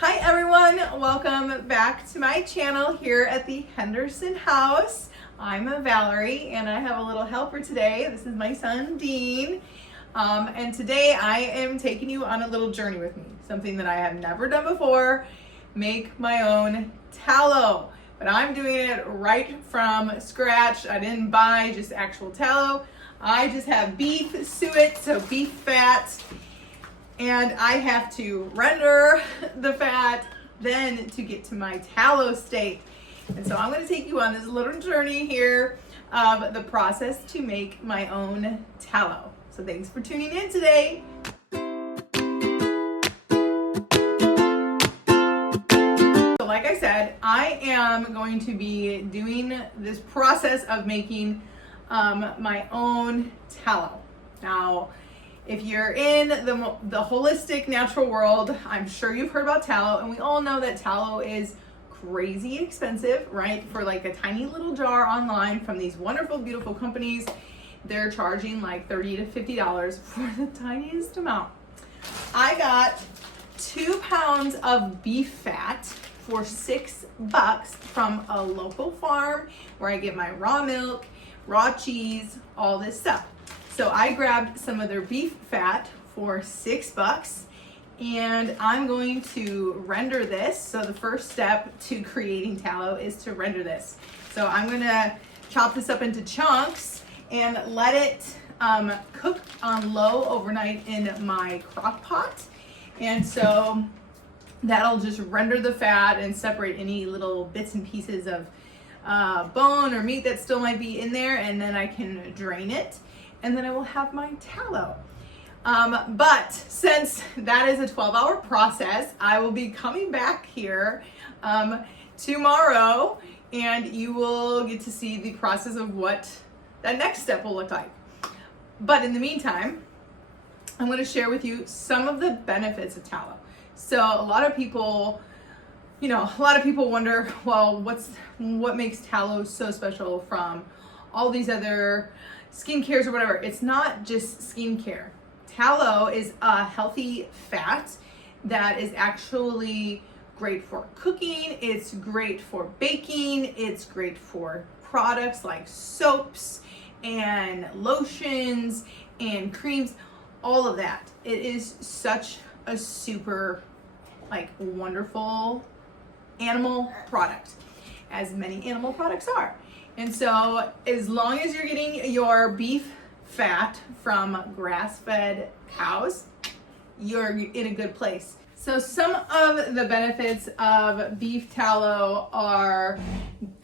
Hi everyone, welcome back to my channel here at the Henderson house. I'm Valerie and I have a little helper today. This is my son Dean. And today I am taking you on a little journey with me. Something that I have never done before, make my own tallow. But I'm doing it right from scratch. I didn't buy just actual tallow. I just have beef suet, so beef fat. And I have to render the fat then to get to my tallow state. And so I'm going to take you on this little journey here of the process to make my own tallow. So thanks for tuning in today. So like I said, I am going to be doing this process of making my own tallow. Now, if you're in the holistic natural world, I'm sure you've heard about tallow, and we all know that tallow is crazy expensive, right? For like a tiny little jar online from these wonderful, beautiful companies, they're charging like $30 to $50 for the tiniest amount. I got 2 pounds of beef fat for $6 from a local farm where I get my raw milk, raw cheese, all this stuff. So I grabbed some of their beef fat for $6 and I'm going to render this. So the first step to creating tallow is to render this. So I'm gonna chop this up into chunks and let it cook on low overnight in my crock pot. And so that'll just render the fat and separate any little bits and pieces of bone or meat that still might be in there, and then I can drain it. And then I will have my tallow. But since that is a 12-hour process, I will be coming back here tomorrow, and you will get to see the process of what that next step will look like. But in the meantime, I'm going to share with you some of the benefits of tallow. So a lot of people wonder, well, what makes tallow so special from all these other skincares or whatever. It's not just skincare. Tallow is a healthy fat that is actually great for cooking. It's great for baking. It's great for products like soaps and lotions and creams, all of that. It is such a super wonderful animal product, as many animal products are. And so as long as you're getting your beef fat from grass-fed cows, you're in a good place. So some of the benefits of beef tallow are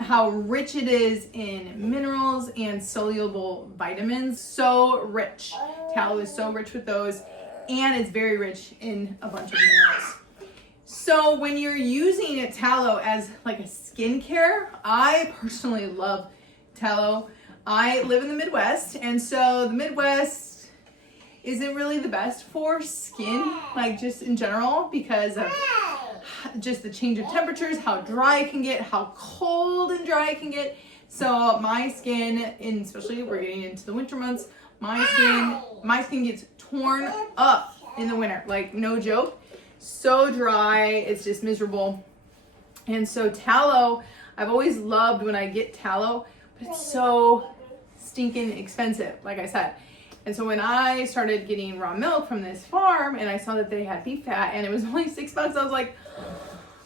how rich it is in minerals and soluble vitamins. So rich. Tallow is so rich with those, and it's very rich in a bunch of minerals. So when you're using tallow as like a skincare, I personally love tallow. I live in the Midwest, and so the Midwest isn't really the best for skin, like just in general, because of just the change of temperatures, how dry it can get, how cold and dry it can get. So my skin, and especially we're getting into the winter months, my skin gets torn up in the winter, like no joke. So dry, it's just miserable. And so tallow, I've always loved when I get tallow, but it's so stinking expensive, like I said. And so when I started getting raw milk from this farm and I saw that they had beef fat and it was only $6, I was like,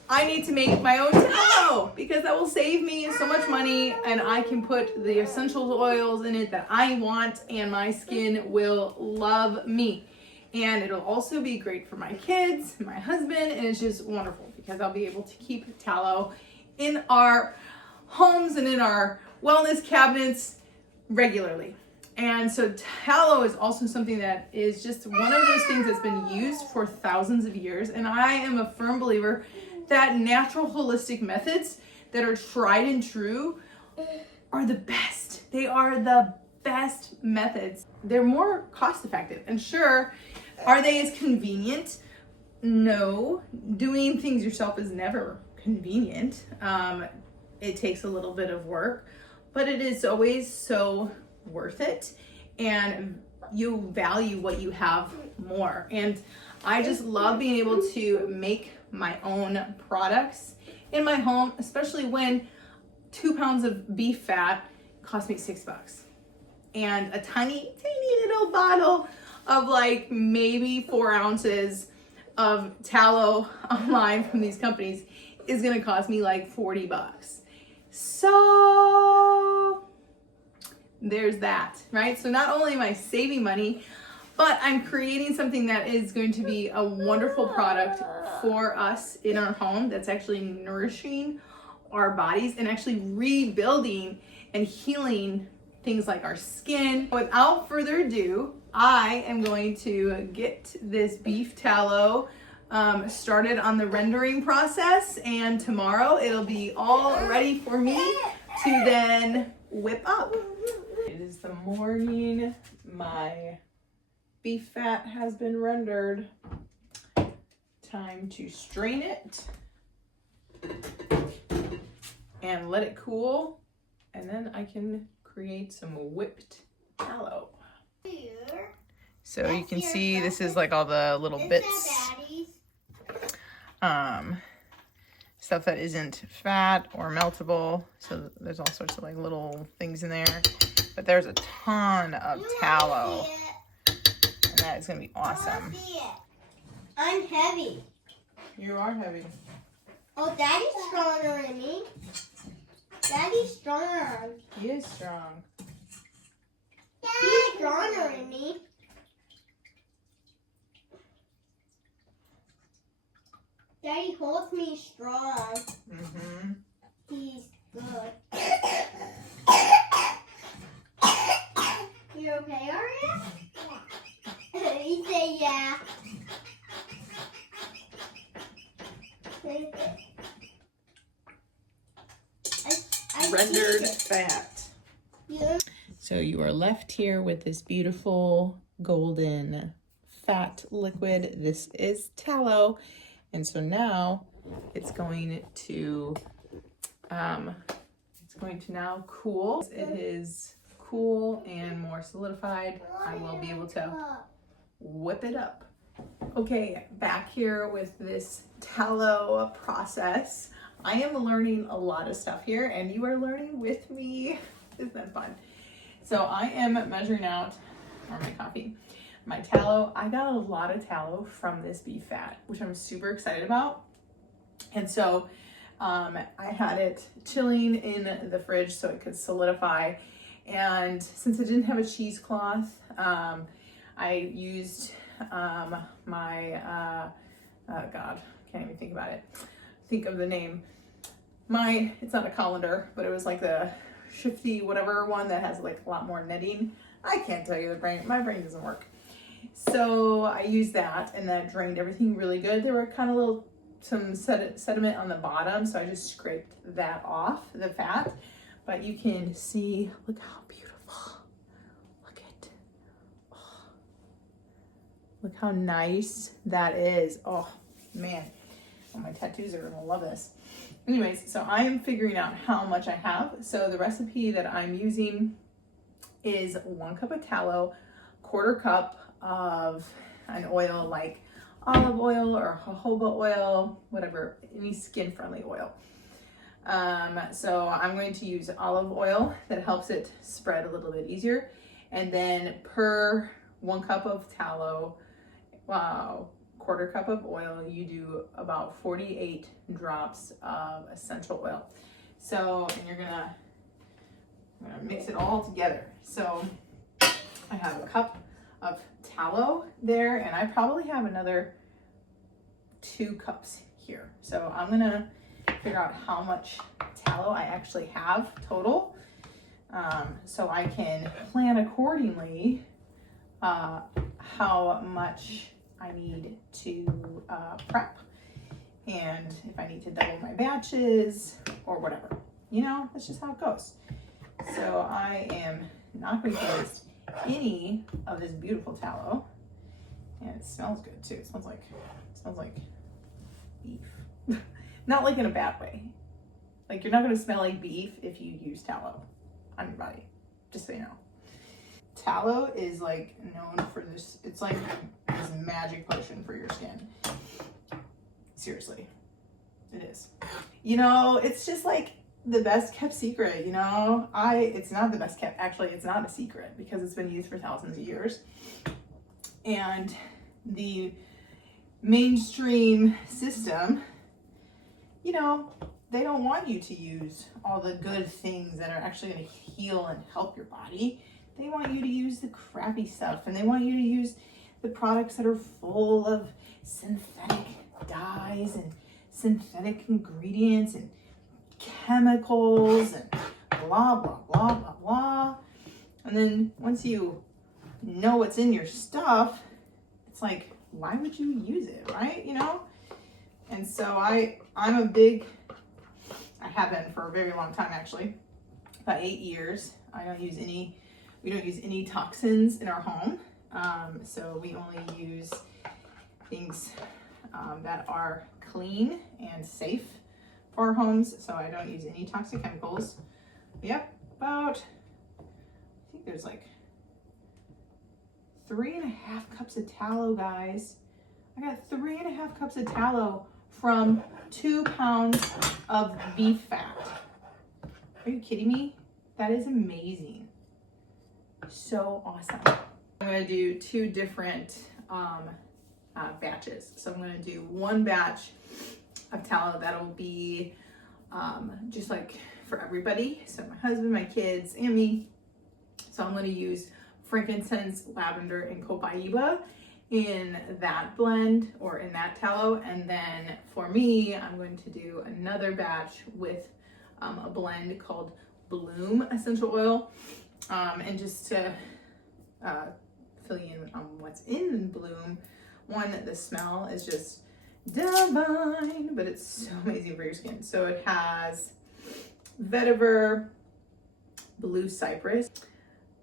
I need to make my own tallow because that will save me so much money, and I can put the essential oils in it that I want, and my skin will love me. And it'll also be great for my kids, my husband, and it's just wonderful because I'll be able to keep tallow in our homes and in our wellness cabinets regularly. And so tallow is also something that is just one of those things that's been used for thousands of years. And I am a firm believer that natural holistic methods that are tried and true are the best. They are the best methods. They're more cost effective. And sure, are they as convenient? No. Doing things yourself is never convenient. It takes a little bit of work, but it is always so worth it, and you value what you have more. And I just love being able to make my own products in my home, especially when 2 pounds of beef fat cost me $6. And a tiny little bottle of like maybe 4 ounces of tallow online from these companies is gonna cost me like $40. So there's that, right? So not only am I saving money, but I'm creating something that is going to be a wonderful product for us in our home that's actually nourishing our bodies and actually rebuilding and healing things like our skin. Without further ado, I am going to get this beef tallow started on the rendering process, and tomorrow it'll be all ready for me to then whip up. It is the morning. My beef fat has been rendered. Time to strain it and let it cool, and then I can create some whipped tallow. So you can see this is like all the little bits, stuff that isn't fat or meltable. So there's all sorts of like little things in there, but there's a ton of tallow, and that is gonna be awesome. I'm heavy. You are heavy. Oh, Daddy's stronger than me. Daddy's strong. He is strong. He's stronger than me. Daddy holds me strong. Mm-hmm. He's good. You okay, Aria? Yeah. He said yeah. Rendered fat. Yeah. So you are left here with this beautiful golden fat liquid. This is tallow. And so now it's going to now cool. It is cool and more solidified. I will be able to whip it up. Okay, back here with this tallow process. I am learning a lot of stuff here, and you are learning with me. Isn't that fun? So I am measuring out, or my coffee, my tallow. I got a lot of tallow from this beef fat, which I'm super excited about. And so I had it chilling in the fridge so it could solidify. And since I didn't have a cheesecloth, I used my, oh God, can't even think about it. Think of the name. It's not a colander, but it was like the shifty whatever one that has like a lot more netting. I can't tell you my brain doesn't work. So I used that, and that drained everything really good. There were kind of some sediment on the bottom, so I just scraped that off, the fat. But you can see, look how beautiful. Look at, oh, look how nice that is. Oh man, oh, my tattoos are gonna love this. Anyways, so I am figuring out how much I have. So the recipe that I'm using is 1 cup of tallow, 1/4 cup of an oil like olive oil or jojoba oil, whatever, any skin-friendly oil. So I'm going to use olive oil that helps it spread a little bit easier. And then per 1 cup of tallow, 1/4 cup of oil, you do about 48 drops of essential oil. So, and I'm gonna mix it all together. So I have a cup of tallow there, and I probably have another 2 cups here. So I'm gonna figure out how much tallow I actually have total, so I can plan accordingly how much I need to prep, and if I need to double my batches or whatever, you know, that's just how it goes. So I am not going to waste any of this beautiful tallow, and it smells good too. It smells like beef. Not like in a bad way. Like, you're not going to smell like beef if you use tallow on your body, just so you know. Tallow is like known for this, it's like this magic potion for your skin. Seriously, it is. You know, it's just like the best kept secret, you know? It's not the best kept, actually, it's not a secret because it's been used for thousands of years. And the mainstream system, you know, they don't want you to use all the good things that are actually going to heal and help your body. They want you to use the crappy stuff, and they want you to use the products that are full of synthetic dyes and synthetic ingredients and chemicals and blah, blah, blah, blah, blah. And then once you know what's in your stuff, it's like, why would you use it, right? You know? And so I have been for a very long time, actually, about 8 years. We don't use any toxins in our home. So we only use things that are clean and safe for our homes. So I don't use any toxic chemicals. Yep, I think there's like 3.5 cups of tallow, guys. I got 3.5 cups of tallow from 2 pounds of beef fat. Are you kidding me? That is amazing. So awesome. I'm gonna do 2 different batches. So I'm gonna do 1 batch of tallow that'll be just like for everybody. So my husband, my kids, and me. So I'm gonna use frankincense, lavender, and copaiba in that blend or in that tallow. And then for me, I'm going to do another batch with a blend called Bloom essential oil. And just to fill you in on what's in Bloom, one, the smell is just divine, but it's so amazing for your skin. So it has vetiver, blue cypress,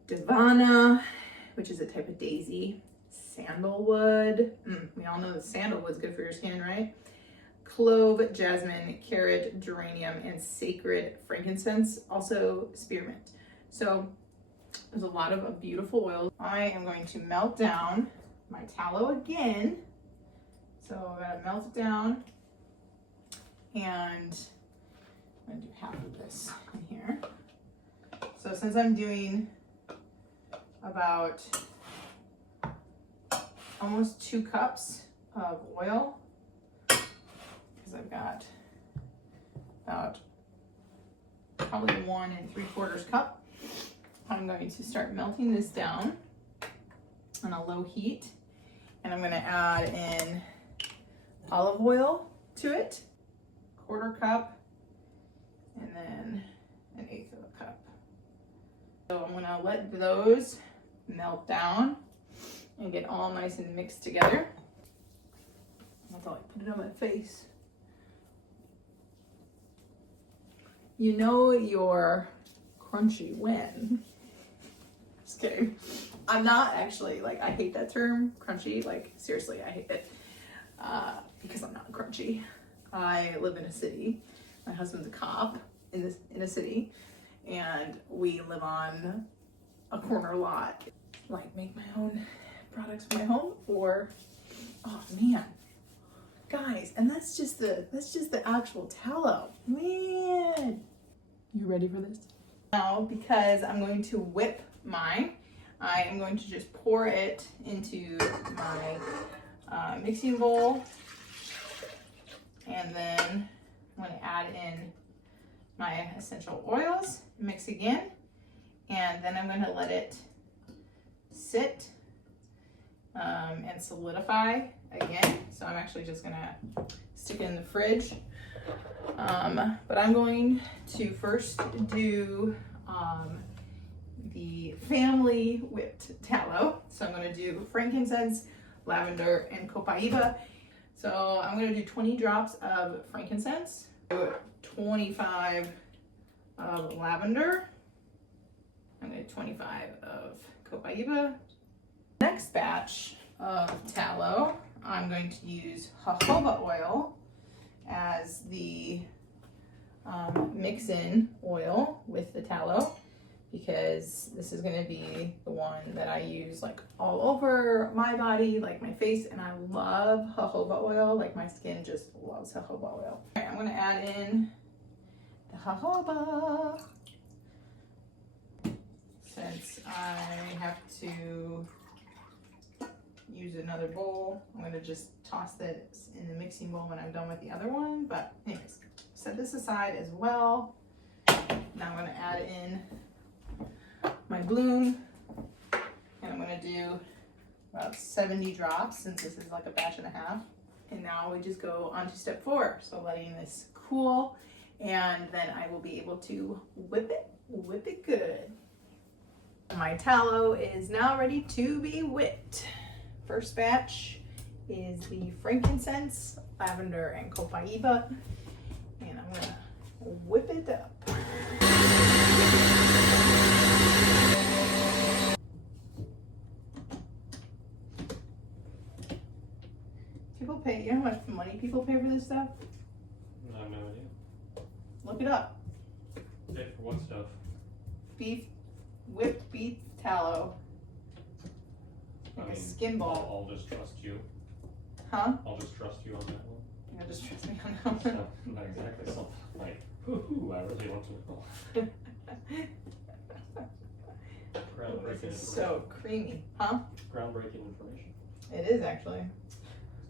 divana, which is a type of daisy, sandalwood. We all know that sandalwood's good for your skin, right? Clove, jasmine, carrot, geranium, and sacred frankincense, also spearmint. So there's a lot of beautiful oils. I am going to melt down my tallow again. So I'm gonna melt it down, and I'm gonna do half of this in here. So since I'm doing about almost 2 cups of oil, because I've got about probably 1 3/4 cup, I'm going to start melting this down on a low heat, and I'm going to add in olive oil to it, 1/4 cup, and then 1/8 cup. So I'm going to let those melt down and get all nice and mixed together. That's all I put it on my face. You know you're crunchy when. Just kidding. I'm not actually, like, I hate that term, crunchy. Like, seriously, I hate it. Because I'm not crunchy. I live in a city. My husband's a cop in a city, and we live on a corner lot. Like, make my own products for my home, or oh man, guys, and that's just the actual tallow. Man, you ready for this? Now, because I'm going to whip mine, I am going to just pour it into my mixing bowl, and then I'm going to add in my essential oils, mix again, and then I'm going to let it sit and solidify again. So I'm actually just going to stick it in the fridge. But I'm going to first do the family whipped tallow. So I'm going to do frankincense, lavender, and copaiba. So I'm going to do 20 drops of frankincense, 25 of lavender, I'm going to do 25 of copaiba. Next batch of tallow, I'm going to use jojoba oil as the mix-in oil with the tallow, because this is gonna be the one that I use like all over my body, like my face, and I love jojoba oil. Like my skin just loves jojoba oil. All right, I'm gonna add in the jojoba. Since I have to use another bowl, I'm gonna just toss this in the mixing bowl when I'm done with the other one. But anyways, set this aside as well. Now I'm gonna add in my bloom, and I'm gonna do about 70 drops since this is like a batch and a half. And now we just go on to step 4. So letting this cool, and then I will be able to whip it good. My tallow is now ready to be whipped. First batch is the frankincense, lavender, and copaiba, and I'm gonna whip it up. People pay, you know how much money people pay for this stuff? I have no idea. Look it up. Pay for what stuff? Whipped beef tallow. Like a skin ball. I'll just trust you. Huh? I'll just trust you on that one. Yeah, just trust me on that one. So, not exactly. So, like, I really want to know. Groundbreaking This is information. so creamy. Huh? Groundbreaking information. It is actually. It's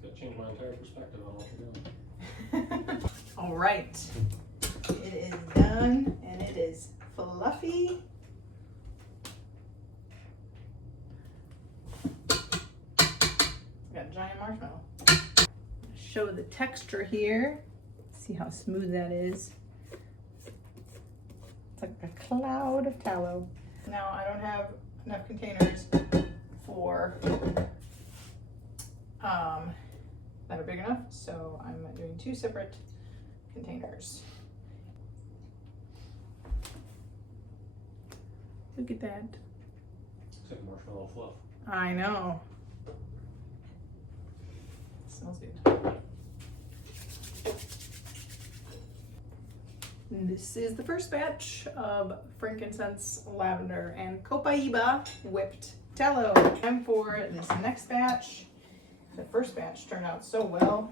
gonna change my entire perspective on what you're doing. All right. It is done, and it is fluffy. Got a giant marshmallow. Show the texture here. See how smooth that is. It's like a cloud of tallow. Now I don't have enough containers for that are big enough, so I'm doing 2 separate containers. Look at that. Looks like marshmallow fluff. I know. Smells good. And this is the first batch of frankincense, lavender, and copaiba whipped tallow. Time for this next batch. The first batch turned out so well.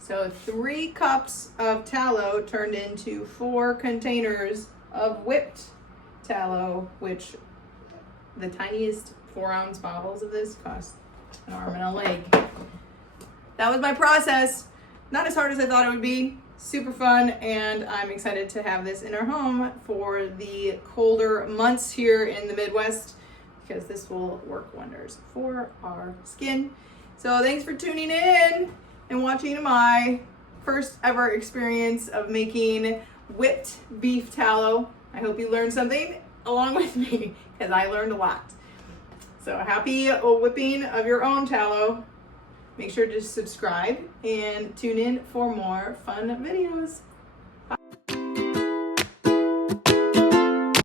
So 3 cups of tallow turned into 4 containers of whipped tallow, which the tiniest 4-ounce bottles of this cost an arm and a leg. That was my process. Not as hard as I thought it would be. Super fun, and I'm excited to have this in our home for the colder months here in the Midwest, because this will work wonders for our skin. So thanks for tuning in and watching my first ever experience of making whipped beef tallow. I hope you learned something along with me, because I learned a lot. So happy whipping of your own tallow. Make sure to subscribe and tune in for more fun videos.